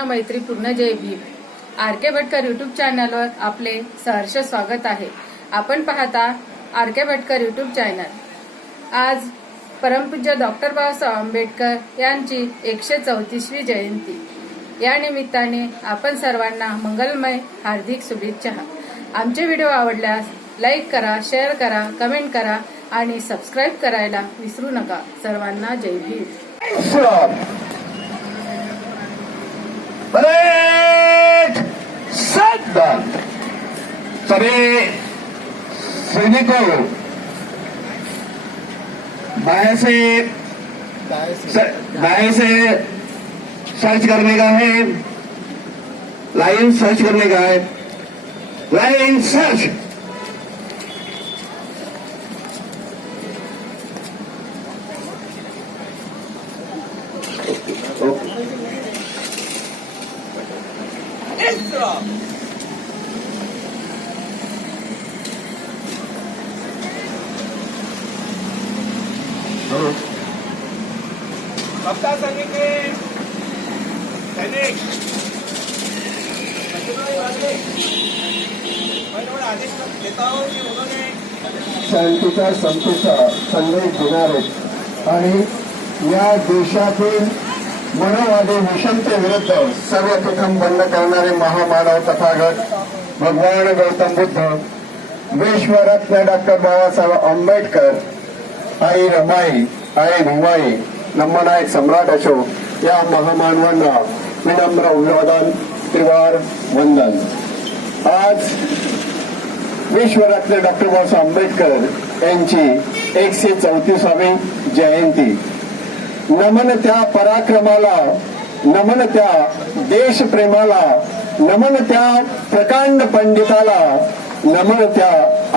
ना मैत्रीपूर्ण जय Bhim. R K Bhatkar YouTube चॅनलवर आपले सहर्ष स्वागत आहे. आपण पाहता R K Bhatkar YouTube channel आज परमपूज्य डॉक्टर बाबासाहेब आंबेडकर यांची एकशे चौतीसवी जयंती. या निमित्ताने आपण सर्वांना मंगलमय हार्दिक शुभेच्छा. आमचे व्हिडिओ आवडल्यास लाईक करा शेअर करा कमेंट करा आणि सबस्क्राईब करायला विसरू नका. सर्वांना जय भीम. सभी सैनिकों बाएं से दाएं से सर्च करने का है लाइन सर्च करने का है लाइन सर्च कप्तान सैनिक सैनिक शांतीचा संतीचा संदेश देणारे. आणि या देशातील मनोवादी विषमतेविरुद्ध सर्वप्रथम बंद करणारे महामानव तथागत भगवान गौतम बुद्ध विश्वरत्न डॉक्टर बाबासाहेब आंबेडकर आई रमाई आई भीमाई नम्मनायक सम्राट अशोक या महामानवांना विनम्र अभिवादन त्रिवार वंदन. आज विश्वरत्न डॉक्टर बाबासाहेब आंबेडकर यांची एकशे चौतीसावी जयंती. नमन त्या पराक्रमाला नमन त्या देशप्रेमाला नमन त्या प्रकांड पंडिताला नमन त्या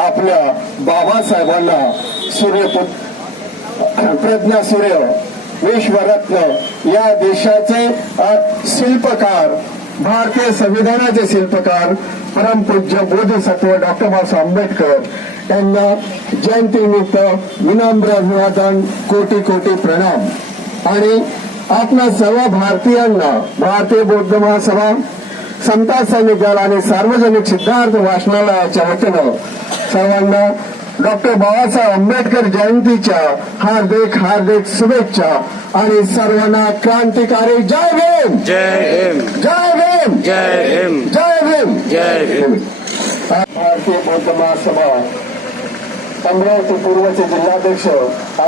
आपल्या बाबासाहेबांना सूर्यपुत्र प्रज्ञा सूर्य विश्वरत्न या देशाचे शिल्पकार भारतीय संविधानाचे शिल्पकार परमपूज्य बोधसत्व डॉक्टर बाबासाहेब आंबेडकर यांना जयंतीनिमित्त विनम्र अभिवादन कोटी कोटी प्रणाम. आणि आपल्या सर्व भारतीयांना भारतीय बौद्ध महासभा समता सैनिक दल आणि सार्वजनिक सिद्धार्थ वाचनालयाच्या वतीनं सर्वांना डॉक्टर बाबासाहेब आंबेडकर जयंतीच्या हार्दिक हार्दिक शुभेच्छा आणि सर्वांना क्रांतिकारी जय भीम! जय भीम! जय भीम! जय भीम! जय भीम! जय भीम! भारतीय बौद्ध महासभा अमरावती पूर्वचे जिल्हाध्यक्ष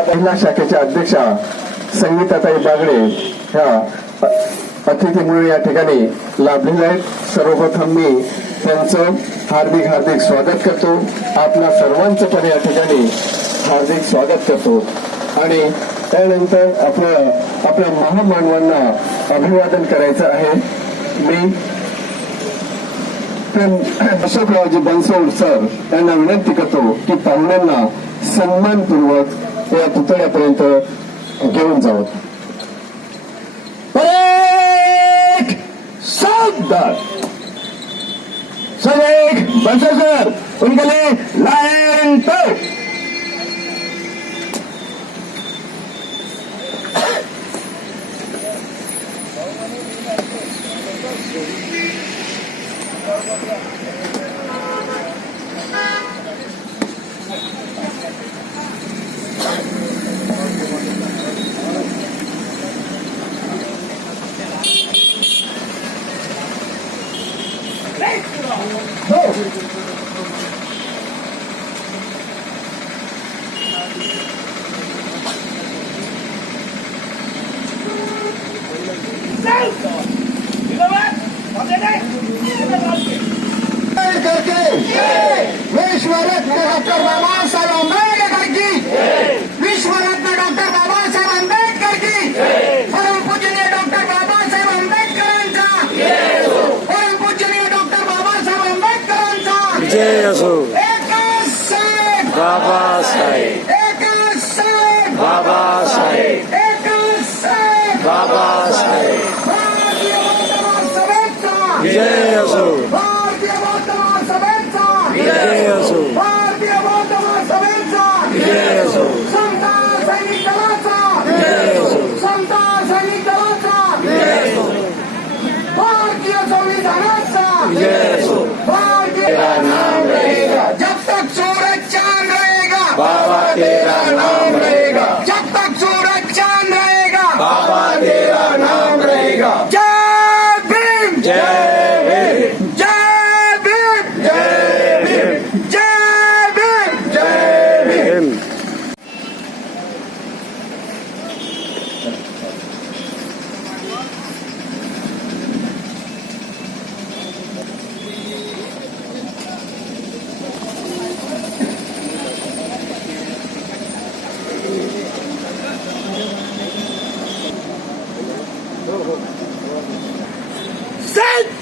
महिला शाखेच्या अध्यक्षा संगीताताई बागडे ह्या अतिथी म्हणून या ठिकाणी लाभलेल्या आहेत. सर्वप्रथम मी त्यांचं हार्दिक हार्दिक स्वागत करतो. आपल्या सर्वांचं पण या ठिकाणी हार्दिक स्वागत करतो. आणि त्यानंतर आपल्या आपल्या महामानवांना अभिवादन करायचं आहे. मी अशोकरावजी बनसोड सर यांना विनंती करतो की पाहुण्यांना सन्मानपूर्वक या पुतळ्यापर्यंत घेऊन जावं. परेड सावधान सर बनसोड सर उनके लिए लाइन तो विश्वरत्न डॉक्टर बाबासाहेब आंबेडकर की विश्वरत्न डॉक्टर बाबासाहेब आंबेडकर की परमपूजनीय डॉक्टर बाबासाहेब आंबेडकरांचा परमपूजनीय डॉक्टर बाबासाहेब आंबेडकरांचा जय असो. साहेब बाबासाहेब. साहेब बाबासाहेब. बाबासाहेब. जय असो. सभेचा जय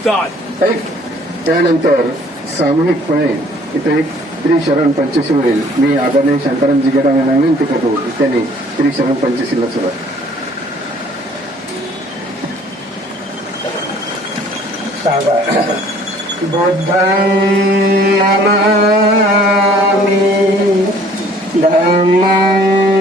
एक त्यानंतर सामूहिकपणे इथे एक त्रिशरण पंचशी होईल. मी आदरणीय शंकरांजी गेराम यांना विनंती करतो त्यांनी त्रिशरण पंचशीला सुरुवात बुद्धं नमामि धम्मं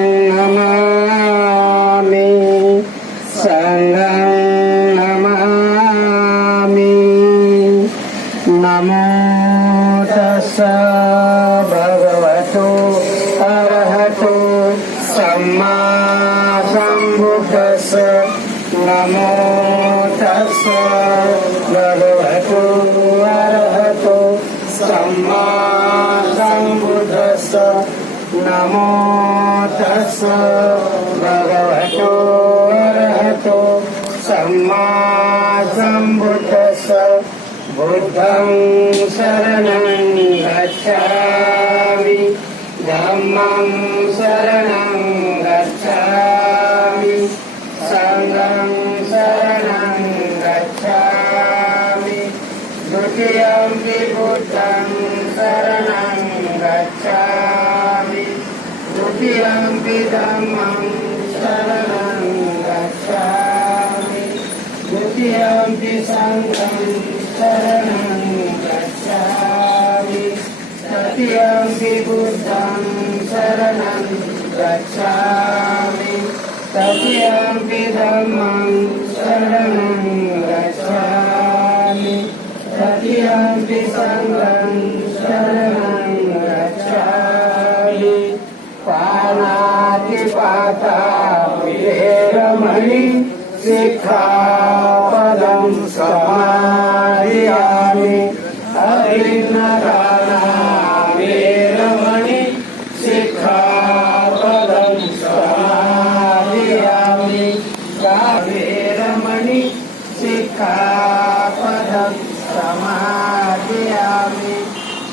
सम्मा सम्बुद्धस्स नमो तस्स भगवतो अरहतो सम्मा सम्बुद्धस्स बुद्धं शरणं गच्छामि। धम्मं शरणं बुद्धं शरणं गच्छामि तृतीयं धम्मं शरणं गच्छामि तृतीयं सङ्गं शरणं गच्छामि पानातिपाता वेरमणि शिखापदं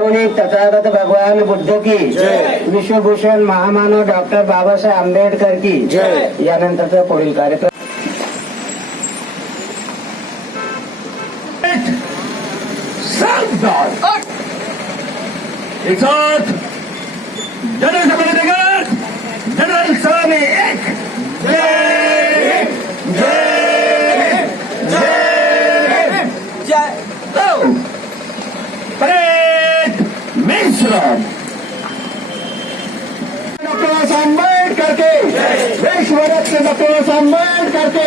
महाकारुणिक तथागत भगवान बुद्ध की जय. विश्वभूषण महामानव डॉक्टर बाबासाहेब आंबेडकर की जय. यानंतरचा पुढील कार्यक्रम. जनरल एक जय भीम, जय भीम, जय भीम, जय दो परेड मिश्रण डॉक्टर आंबेडकर के विश्वरत्न डॉक्टर करते.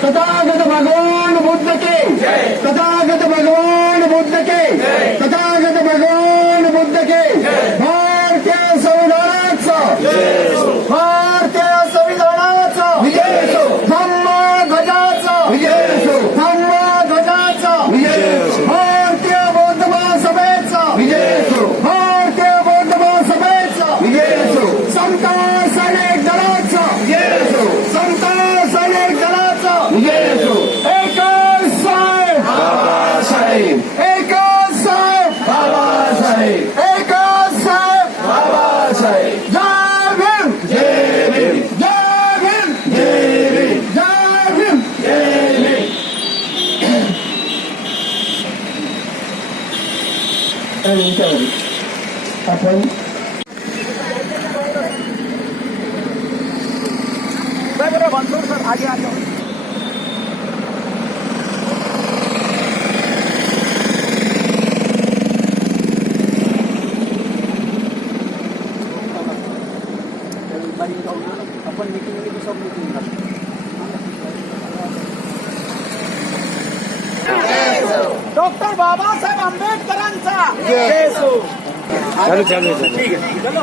सदा तथागत भगवान बुद्ध के तथागत भगवान बुद्ध के तथागत भगवान बुद्ध के भारतीय संविधानाचा भारतीय संविधानाचा विजय असो. धम्म ध्वजाचा विजय असो. धम्म ध्वजाचा विजय असो. भारतीय बौद्ध महासभेचा विजय असो. भारतीय बौद्ध महासभेचा विजय असो. समता सैनिक दलाचा विजय असो. समता सैनिक दलाचा विजय असो. एकच साहेब बाबासाहेब बाळासाहेब जय भीम जय भीम जय भीम जय भीम जय भीम जय भीम त्या निमित्ताने आपण बनसोड सर आगे आ जाओ। आपण मिटिंग सब मिटिंग डॉक्टर बाबासाहेब आंबेडकरांचा ठीक आहे चलो।